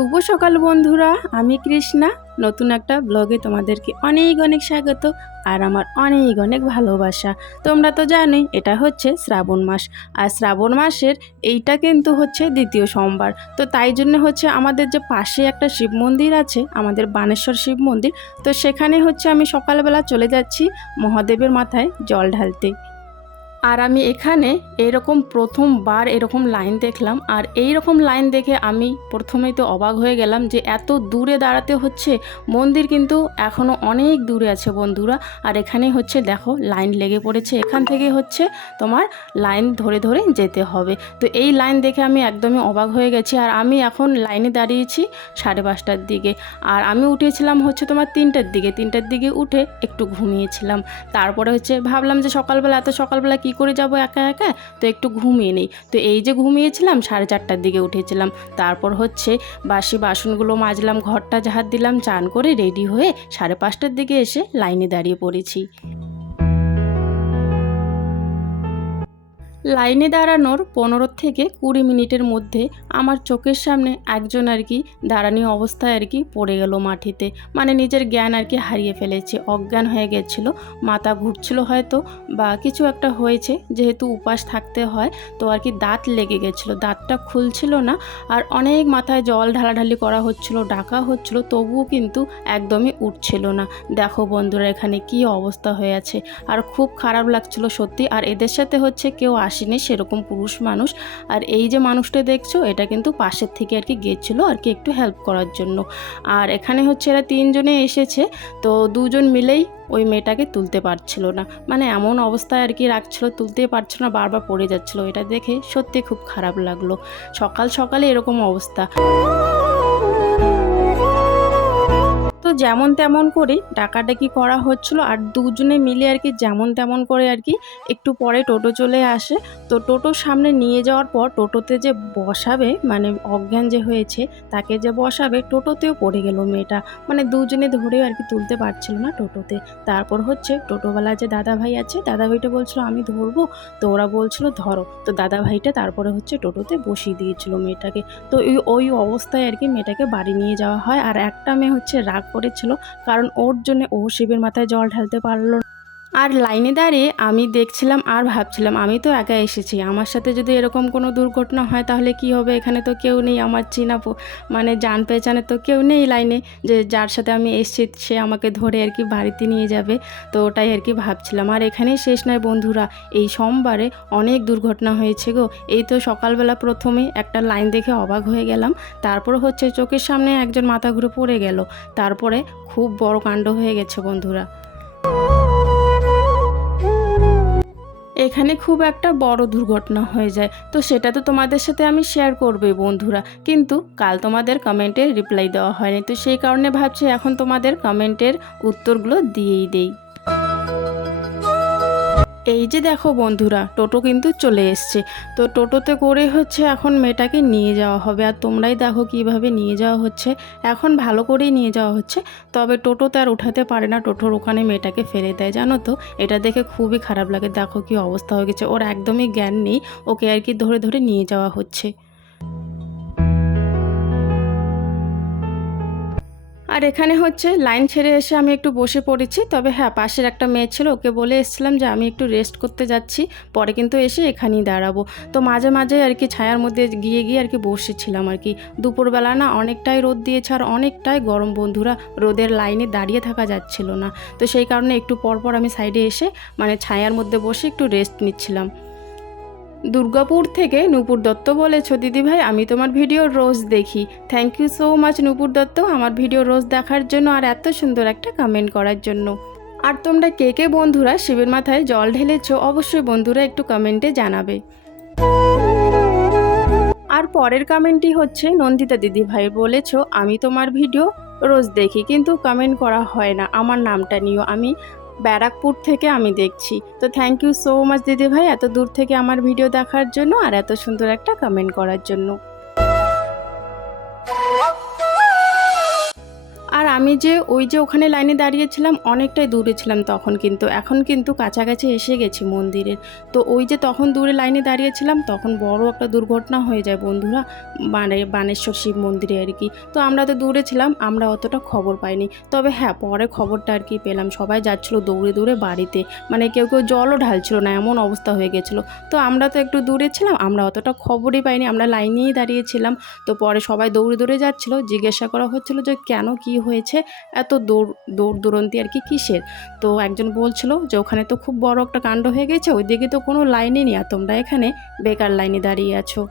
শুভ সকাল বন্ধুরা, আমি কৃষ্ণা। নতুন একটা ব্লগে তোমাদেরকে অনেক অনেক স্বাগত আর আমার অনেক অনেক ভালোবাসা। তোমরা তো জানোই, এটা হচ্ছে শ্রাবণ মাস। আর শ্রাবণ মাসের এইটা কিন্তু হচ্ছে দ্বিতীয় সোমবার। তো তাই জন্য হচ্ছে আমাদের যে পাশে একটা শিব মন্দির আছে, আমাদের বানেশ্বর শিব মন্দির, তো সেখানে হচ্ছে আমি সকালবেলা চলে যাচ্ছি মহাদেবের মাথায় জল ঢালতে। আর আমি এখানে এরকম প্রথমবার এরকম লাইন দেখলাম, আর এই রকম লাইন দেখে আমি প্রথমেই তো অবাক হয়ে গেলাম যে এত দূরে দাঁড়াতে হচ্ছে। মন্দির কিন্তু এখনও অনেক দূরে আছে বন্ধুরা, আর এখানে হচ্ছে দেখো লাইন লেগে পড়েছে। এখান থেকে হচ্ছে তোমার লাইন ধরে ধরে যেতে হবে। তো এই লাইন দেখে আমি একদমই অবাক হয়ে গেছি, আর আমি এখন লাইনে দাঁড়িয়েছি সাড়ে পাঁচটার দিকে। আর আমি উঠেছিলাম হচ্ছে তোমার তিনটার দিকে। তিনটার দিকে উঠে একটু ঘুমিয়েছিলাম। তারপরে হচ্ছে ভাবলাম যে সকালবেলা, এত সকালবেলা কি করে যাব একা একা? তো একটু ঘুমিয়ে নেই। তো এই যে ঘুমিয়েছিলাম, সাড়ে চারটার দিকে উঠেছিলাম। তারপর হচ্ছে বাসি বাসনগুলো মাজলাম, ঘরটা ঝাড় দিলাম, চান করে রেডি হয়ে সাড়ে পাঁচটার দিকে এসে লাইনে দাঁড়িয়ে পড়েছি। লাইনে দাঁড়ানোর পনেরো থেকে কুড়ি মিনিটের মধ্যে আমার চোখের সামনে একজন আর কি দাঁড়ানি অবস্থায় আর কি পড়ে গেল মাটিতে। মানে নিজের জ্ঞান আর কি হারিয়ে ফেলেছে, অজ্ঞান হয়ে গেছিল, মাথা ঘুরছিল হয়তো বা কিছু একটা হয়েছে, যেহেতু উপাস থাকতে হয় তো আর কি দাঁত লেগে গেছিল, দাঁতটা খুলছিল না আর অনেক মাথায় জল ঢালাঢালি করা হচ্ছিল, ডাকা হচ্ছিল, তবুও কিন্তু একদমই উঠছিল না। দেখো বন্ধুরা এখানে কি অবস্থা হয়ে আছে। আর খুব খারাপ লাগছিল সত্যি, আর এদের সাথে হচ্ছে কেউ আসেনি, সেরকম পুরুষ মানুষ। আর এই যে মানুষটা দেখছ, এটা কিন্তু পাশের থেকে আর কি গেছিল আর কি একটু হেল্প করার জন্য। আর এখানে হচ্ছে এরা তিনজনে এসেছে, তো দুজন মিলেই ওই মেয়েটাকে তুলতে পারছিল না। মানে এমন অবস্থায় আর কি রাখছিল তুলতে পারছিল না, বারবার পড়ে যাচ্ছিল। এটা দেখে সত্যি খুব খারাপ লাগল। সকাল সকালে এরকম অবস্থা। যেমন তেমন করে ডাকাডাকি করা হচ্ছিল আর দুজনে মিলে আর কি যেমন তেমন করে আর কি একটু পরে টোটো চলে আসে। তো টোটোর সামনে নিয়ে যাওয়ার পর টোটোতে যে বসাবে মানে অজ্ঞান যে হয়েছে তাকে যে বসাবে, টোটোতেও পড়ে গেল মেয়েটা। মানে দুজনে ধরেও আর কি তুলতে পারছিল না টোটোতে। তারপর হচ্ছে টোটোওয়ালা যে দাদা ভাই আছে দাদা ভাইটা বলছিল, আমি ধরবো? তো ওরা বলছিল, ধরো। তো দাদা ভাইটা তারপরে হচ্ছে টোটোতে বসিয়ে দিয়েছিল মেয়েটাকে। তো ওই ওই অবস্থায় আর কি মেয়েটাকে বাড়ি নিয়ে যাওয়া হয়। আর একটা মেয়ে হচ্ছে রাগ করেছিল কারণ ওর জন্য ও শিবের মাথায় জল ঢালতে পারল না। আর লাইনে দাঁড়িয়ে আমি দেখছিলাম আর ভাবছিলাম, আমি তো একা এসেছি। আমার সাথে যদি এরকম কোনো দুর্ঘটনা হয় তাহলে কি হবে? এখানে তো কেউ নেই, আমার চিনা মানে জান পেচানে তো কেউ নেই লাইনে। যে যার সাথে আমি এসেছি, সে আমাকে ধরে আর কি বাড়িতে নিয়ে যাবে। তো ওটাই আর কি ভাবছিলাম। আর এখানেই শেষ নয় বন্ধুরা, এই সোমবারে অনেক দুর্ঘটনা হয়েছে গো। এই তো সকালবেলা প্রথমেই একটা লাইন দেখে অবাক হয়ে গেলাম। তারপর হচ্ছে চোখের সামনে একজন মাথা ঘুরে পড়ে গেল। তারপরে খুব বড় কাণ্ড হয়ে গেছে বন্ধুরা। এখানে খুব একটা বড় দুর্ঘটনা হয়ে যায়। তো সেটা তো তোমাদের সাথে আমি শেয়ার করবই বন্ধুরা। কিন্তু কাল তোমাদের কমেন্টের রিপ্লাই দেওয়া হয়নি। তো সেই কারণে ভাবছি এখন তোমাদের কমেন্টের উত্তরগুলো দিয়েই দেই। এই যে দেখো বন্ধুরা, টোটো কিন্তু চলে এসছে। তো টোটোতে করে হচ্ছে এখন মেয়েটাকে নিয়ে যাওয়া হবে। আর তোমরাই দেখো কীভাবে নিয়ে যাওয়া হচ্ছে। এখন ভালো করেই নিয়ে যাওয়া হচ্ছে। তবে টোটোতে আর উঠাতে পারে না। টোটোর ওখানে মেয়েটাকে ফেলে দেয়, জানো তো? এটা দেখে খুবই খারাপ লাগে। দেখো কি অবস্থা হয়ে গেছে। ওর একদমই জ্ঞান নেই। ওকে আর কি ধরে ধরে নিয়ে যাওয়া হচ্ছে। আর এখানে হচ্ছে লাইন ছেড়ে এসে আমি একটু বসে পড়েছি। তবে হ্যাঁ পাশের একটা মেয়ে ছিল, ওকে বলে এসেছিলাম যে আমি একটু রেস্ট করতে যাচ্ছি। পরে কিন্তু এসে এখানেই দাঁড়াবো। তো মাঝে মাঝে আর কি ছায়ার মধ্যে গিয়ে গিয়ে আর কি বসেছিলাম আর কি। দুপুরবেলা না অনেকটাই রোদ দিয়েছে আর অনেকটাই গরম। বন্ধুরা, রোদের লাইনে দাঁড়িয়ে থাকা যাচ্ছিল না। তো সেই কারণে একটু পরপর আমি সাইডে এসে মানে ছায়ার মধ্যে বসে একটু রেস্ট নিচ্ছিলাম। দুর্গাপুর থেকে নূপুর দত্ত বলেছ দিদিভাই আমি তোমার ভিডিও রোজ দেখি। Thank you so much Nupur Dutta, আমার ভিডিও রোজ দেখার জন্য আর এত সুন্দর একটা কমেন্ট করার জন্য। আর তোমরা কে কে বন্ধুরা শিবের মাথায় জল ঢেলেছ, অবশ্যই বন্ধুরা একটু কমেন্টে জানাবে। আর পরের কমেন্টটি হচ্ছে, নন্দিতা দিদি ভাই বলেছ, আমি তোমার ভিডিও রোজ দেখি, কিন্তু কমেন্ট করা হয় না। আমার নামটা নিও। আমি ব্যারাকপুর থেকে আমি দেখছি। তো থ্যাংক ইউ সো মাচ দিদি ভাই এত দূর থেকে আমার ভিডিও দেখার জন্য আর এত সুন্দর একটা কমেন্ট করার জন্য। আমি যে ওই যে ওখানে লাইনে দাঁড়িয়েছিলাম অনেকটাই দূরে ছিলাম তখন কিন্তু। এখন কিন্তু কাছাকাছি এসে গেছি মন্দিরের তো ওই যে তখন দূরে লাইনে দাঁড়িয়েছিলাম তখন বড় একটা দুর্ঘটনা হয়ে যায় বন্ধুরা মানে বানেশ্বর শিব মন্দিরে আর কি। তো আমরা তো দূরে ছিলাম, আমরা অতটা খবর পাইনি। তবে হ্যাঁ পরে খবরটা আর কি পেলাম। সবাই যাচ্ছিল দৌড়ে দৌড়ে বাড়িতে। মানে কেউ কেউ জলও ঢালছিল না, এমন অবস্থা হয়ে গেছিল। তো আমরা তো একটু দূরে ছিলাম, আমরা অতটা খবরই পাইনি, আমরা লাইনেই দাঁড়িয়েছিলাম তো পরে সবাই দৌড়ে দৌড়ে যাচ্ছিল, জিজ্ঞাসা করা হচ্ছিল যে কেন, কি হয়েছে? এত দূর দৌড় দূরন্তি আর কি কিসের? তো একজন বলছিল যে ওখানে তো খুব বড় একটা কাণ্ড হয়ে গেছে, ওইদিকে তো কোনো লাইনই নেই আর তোমরা এখানে বেকার লাইনে দাঁড়িয়ে আছো।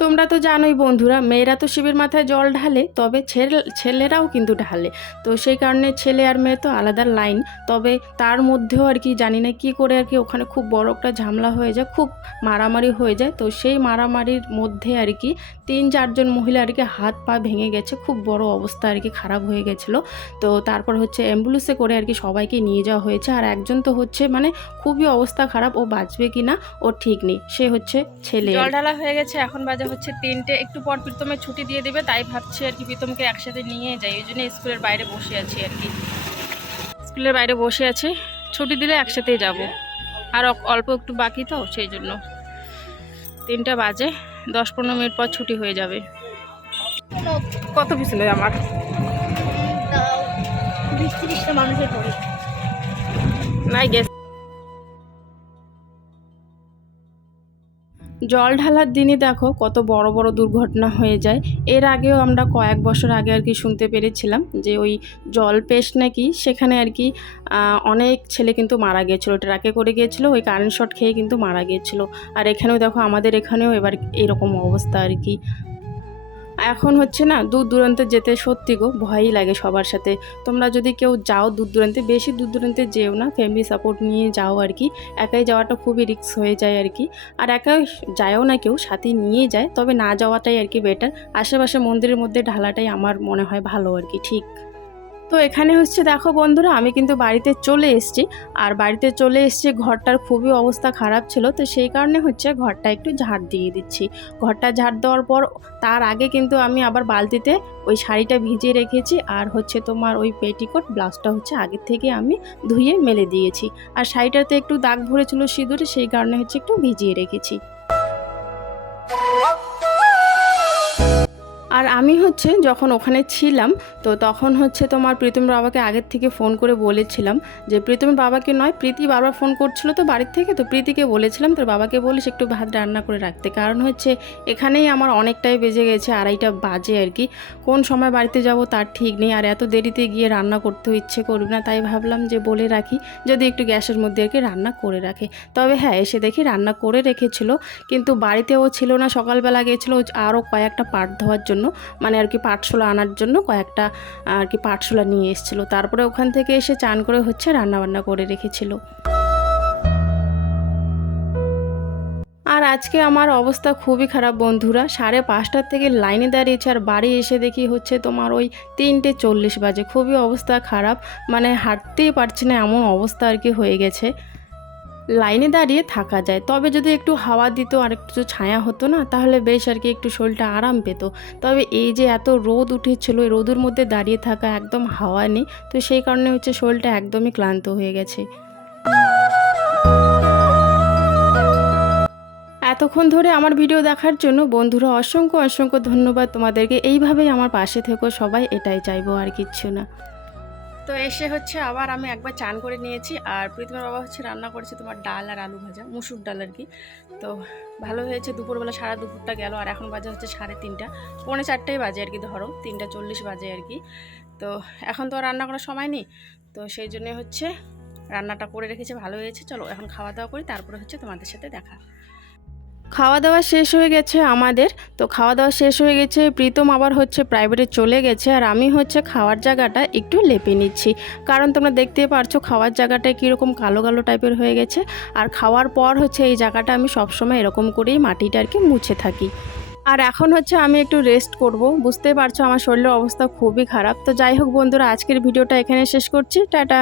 তোমরা তো জানোই বন্ধুরা, মেয়েরা তো শিবের মাথায় জল ঢালে, তবে ছেলে ছেলেরাও কিন্তু ঢালে। তো সেই কারণে ছেলে আর মেয়ে তো আলাদা লাইন। তবে তার মধ্যেও আর কি জানি না কী করে আর কি ওখানে খুব বড় একটা ঝামেলা হয়ে যায়, খুব মারামারি হয়ে যায়। তো সেই মারামারির মধ্যে আর কি তিন, চারজন মহিলা আর কি হাত পা ভেঙে গেছে, খুব বড় অবস্থা আর কি খারাপ হয়ে গেছিল। তো তারপর হচ্ছে অ্যাম্বুলেন্সে করে আর কি সবাইকে নিয়ে যাওয়া হয়েছে। আর একজন তো হচ্ছে মানে খুবই অবস্থা খারাপ, ও বাঁচবে কি না ও ঠিক নেই। সে হচ্ছে ছেলে। জল ঢালা হয়ে গেছে, এখন বাজে হচ্ছে তিনটে একটু পর প্রীতমের ছুটি দিয়ে দেবে তাই ভাবছি আর কি প্রীতমকে একসাথে নিয়ে যাই ওই জন্য স্কুলের বাইরে বসে আছি আর কি। স্কুলের বাইরে বসে আছি ছুটি দিলে একসাথেই যাব। আর অল্প একটু বাকি তো সেই জন্য। তিনটা বাজে দশ পনেরো মিনিট পর ছুটি হয়ে যাবে। কত পিছনে আমার? নাই গেছে জল ঢালার দিনে দেখো কত বড় বড় দুর্ঘটনা হয়ে যায়। এর আগেও আমরা কয়েক বছর আগে আর কি শুনতে পেরেছিলাম যে ওই জল পেস্ট নাকি সেখানে আর কি অনেক ছেলে কিন্তু মারা গিয়েছিল, ট্রাকে করে গিয়েছিল, ওই কারেন্ট শট খেয়ে কিন্তু মারা গিয়েছিল। আর এখানেও দেখো আমাদের এখানেও এবার এরকম অবস্থা আর কি। এখন হচ্ছে না, দূর দূরান্তে যেতে সত্যি গো, ভয়ই লাগে সবার সাথে। তোমরা যদি কেউ যাও দূর দূরান্তে, বেশি দূর দূরান্তে যেও না ফ্যামিলি সাপোর্ট নিয়ে যাও আর কি। একাই যাওয়াটা খুবই রিক্স হয়ে যায় আর কি। আর একাই যায়ও না কেউ, সাথে নিয়ে যায়, তবে না যাওয়াটাই আর কি বেটার আশেপাশে মন্দিরের মধ্যে ঢালাটাই আমার মনে হয় ভালো আর কি, ঠিক? তো এখানে হচ্ছে দেখো বন্ধুরা, আমি কিন্তু বাড়িতে চলে এসেছি। আর বাড়িতে চলে এসেছি, ঘরটার খুবই অবস্থা খারাপ ছিল। তো সেই কারণে হচ্ছে ঘরটা একটু ঝাড় দিয়ে দিচ্ছি। ঘরটা ঝাড় দেওয়ার পর তার আগে কিন্তু আমি আবার বালতিতে ওই শাড়িটা ভিজিয়ে রেখেছি। আর হচ্ছে তোমার ওই পেটিকোট ব্লাউজটা হচ্ছে আগের থেকে আমি ধুয়ে মেলে দিয়েছি। আর শাড়িটাতে একটু দাগ ভরেছিল সিঁদুরে, সেই কারণে হচ্ছে একটু ভিজিয়ে রেখেছি। আর আমি হচ্ছে যখন ওখানে ছিলাম, তো তখন হচ্ছে তোমার প্রীতম বাবাকে আগের থেকে ফোন করে বলেছিলাম যে প্রীতমের বাবাকে নয়, প্রীতি বারবার ফোন করছিল তো বাড়ির থেকে, তো প্রীতিকে বলেছিলাম, তোর বাবাকে বলিস একটু ভাত রান্না করে রাখতে। কারণ হচ্ছে এখানেই আমার অনেকটাই বেজে গেছে আড়াইটা বাজে আর কি। কোন সময় বাড়িতে যাব তার ঠিক নেই, আর এত দেরিতে গিয়ে রান্না করতে ইচ্ছে করবে না, তাই ভাবলাম যে, বলে রাখি, যদি একটু গ্যাসের মধ্যে আর কি রান্না করে রাখে। তবে হ্যাঁ এসে দেখি রান্না করে রেখেছিল, কিন্তু বাড়িতেও ছিল না, সকালবেলা গিয়েছিল আরও কয়েকটা পাট ধোয়ার জন্য। মানে আর কি পাটশোলা আনার জন্য কয়েকটা, আর কি পাটশোলা নিয়ে এসেছিল। তারপরে ওখান থেকে এসে চান করে হচ্ছে রান্না বান্না করে রেখেছিল। আর আজকে আমার অবস্থা খুবই খারাপ বন্ধুরা। সাড়ে পাঁচটার থেকে লাইনে দাঁড়িয়েছে আর বাড়ি এসে দেখি হচ্ছে তোমার ওই তিনটে চল্লিশ বাজে। খুবই অবস্থা খারাপ। মানে হাঁটতেই পারছি না, এমন অবস্থা আর কি হয়ে গেছে। লাইনে দাঁড়িয়ে থাকা যায়। তবে যদি একটু হাওয়া দিত আর একটু ছায়া হতো না, তাহলে বেশ আর কি একটু শরীরটা আরাম পেত। তবে এই যে এত রোদ উঠেছিল, এই রোদের মধ্যে দাঁড়িয়ে থাকা একদম হাওয়া নেই। তো সেই কারণে হচ্ছে শরীরটা একদমই ক্লান্ত হয়ে গেছে। এতক্ষণ ধরে আমার ভিডিও দেখার জন্য বন্ধুরা অসংখ্য অসংখ্য ধন্যবাদ। তোমাদেরকে এইভাবেই আমার পাশে থেকো, সবাই এটাই চাইব আর কিচ্ছু না। তো এসে হচ্ছে আবার আমি একবার চান করে নিয়েছি আর প্রীতমের বাবা হচ্ছে রান্না করেছে তোমার ডাল আর আলু ভাজা, মুসুর ডাল আর কি। তো ভালো হয়েছে, দুপুরবেলা সারা দুপুরটা গেল আর এখন বাজে হচ্ছে সাড়ে তিনটা, পৌনে চারটেই বাজে আর কি ধরো, তিনটা চল্লিশ বাজে আর কি। তো এখন তো রান্না করার সময় নেই, তো সেই জন্য হচ্ছে রান্নাটা করে রেখেছে, ভালো হয়েছে। চলো এখন খাওয়া দাওয়া করি, তারপরে হচ্ছে তোমাদের সাথে দেখা। খাওয়া দাওয়া শেষ হয়ে গেছে আমাদের। তো খাওয়া দাওয়া শেষ হয়ে গেছে, প্রীতম আবার হচ্ছে প্রাইভেটে চলে গেছে আর আমি হচ্ছে খাওয়ার জায়গাটা একটু লেপে নিচ্ছি। কারণ তোমরা দেখতে পারছ খাওয়ার জায়গাটা কীরকম কালো কালো টাইপের হয়ে গেছে আর খাওয়ার পর হচ্ছে এই জায়গাটা আমি সবসময় এরকম করেই মাটিটা আর কি মুছে থাকি। আর এখন হচ্ছে আমি একটু রেস্ট করব। বুঝতেই পারছ আমার শরীরের অবস্থা খুবই খারাপ। তো যাই হোক বন্ধুরা, আজকের ভিডিওটা এখানে শেষ করছি। টাটা!